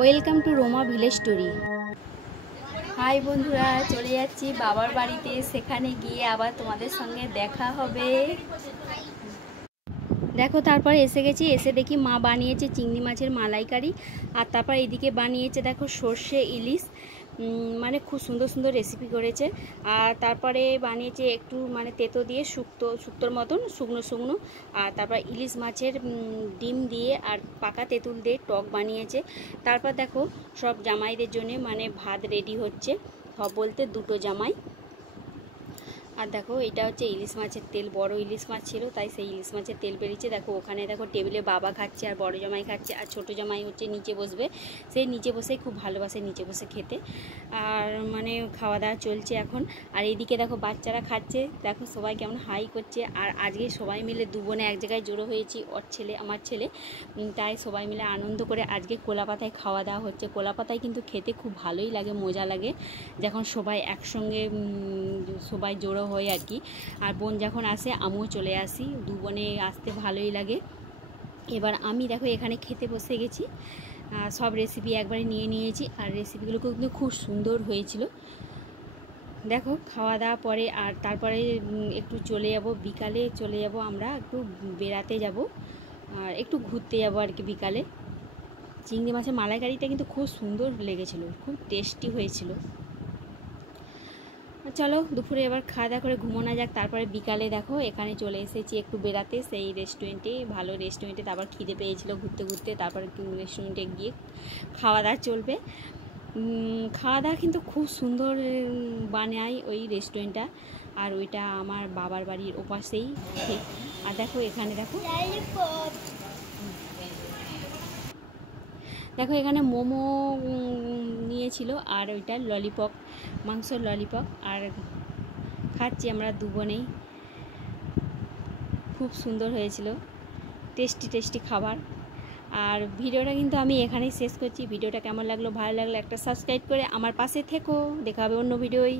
Welcome to Roma village story. Hi বন্ধুরা, চলে যাচ্ছি বাবার বাড়িতে, সেখানে গিয়ে আবার তোমাদের সঙ্গে দেখা হবে। দেখো তারপর এসে গেছি, এসে দেখি মা বানিয়েছে চিংড়ি মাছের মালাইকারি, আর তারপর এদিকে বানিয়েছে দেখো সর্ষে ইলিশ, মানে খুব সুন্দর সুন্দর রেসিপি করেছে। আর তারপরে বানিয়েছে একটু মানে তেতো দিয়ে শুক্তোর মতন শুকনো শুকনো। আর তারপর ইলিশ মাছের ডিম দিয়ে আর পাকা তেঁতুল দিয়ে টক বানিয়েছে। তারপর দেখো সব জামাইদের জন্য মানে ভাত রেডি হচ্ছে, সব বলতে দুটো জামাই। আর দেখো এটা হচ্ছে ইলিশ মাছের তেল, বড় ইলিশ মাছ ছিল তাই সেই ইলিশ মাছের তেল বেরিয়েছে। দেখো ওখানে দেখো টেবিলে বাবা খাচ্ছে আর বড় জামাই খাচ্ছে, আর ছোট জামাই হচ্ছে নিচে বসবে, সেই নিচে বসেই খুব ভালোবাসে নিচে বসে খেতে। আর মানে খাওয়া দাওয়া চলছে এখন। আর এইদিকে দেখো বাচ্চারা খাচ্ছে, দেখো সবাই কেমন হাই করছে। আর আজকে সবাই মিলে দু বোনে এক জায়গায় জড়ো হয়েছি, ওর ছেলে আমার ছেলে, তাই সবাই মিলে আনন্দ করে আজকে কোলাপাতায় খাওয়া দাওয়া হচ্ছে। কোলাপাতায় কিন্তু খেতে খুব ভালোই লাগে, মজা লাগে যখন সবাই একসঙ্গে সবাই জড়ো হয় আর কি। আর বোন যখন আসে আমিও চলে আসি, দু বোনে আসতে ভালোই লাগে। এবার আমি দেখো এখানে খেতে বসে গেছি, সব রেসিপি একবারে নিয়ে নিয়েছি, আর রেসিপিগুলো কিন্তু খুব সুন্দর হয়েছিল। দেখো খাওয়া দাওয়া পরে আর তারপরে একটু চলে যাব, বিকালে চলে যাব, আমরা একটু বেড়াতে যাব আর একটু ঘুরতে যাব আর কি বিকালে। চিংড়ি মাছের মালাইকারিটা কিন্তু খুব সুন্দর লেগেছিল, খুব টেস্টি হয়েছিল। চলো দুপুরে এবার খাওয়া দাওয়া করে ঘুমোনো যাক। তারপরে বিকালে দেখো এখানে চলে এসেছি একটু বেড়াতে, সেই রেস্টুরেন্টে, ভালো রেস্টুরেন্টে। তারপর খিদে পেয়েছিল ঘুরতে ঘুরতে, তারপরে রেস্টুরেন্টে গিয়ে খাওয়া দাওয়া চলবে। খাওয়া দাওয়া কিন্তু খুব সুন্দর বানায় ওই রেস্টুরেন্টটা, আর ওইটা আমার বাবার বাড়ির ওপাশেই। আর দেখো এখানে দেখো দেখো এখানে মোমো নিয়েছিল, আর ওইটা ললিপপ, মাংসর ললিপপ, আর খাচ্ছি আমরা দু বোনেই। খুব সুন্দর হয়েছিল, টেস্টি টেস্টি খাবার। আর ভিডিওটা কিন্তু আমি এখানেই শেষ করছি। ভিডিওটা কেমন লাগলো, ভালো লাগলো একটা সাবস্ক্রাইব করে আমার পাশে থেকো। দেখা হবে অন্য ভিডিওয়।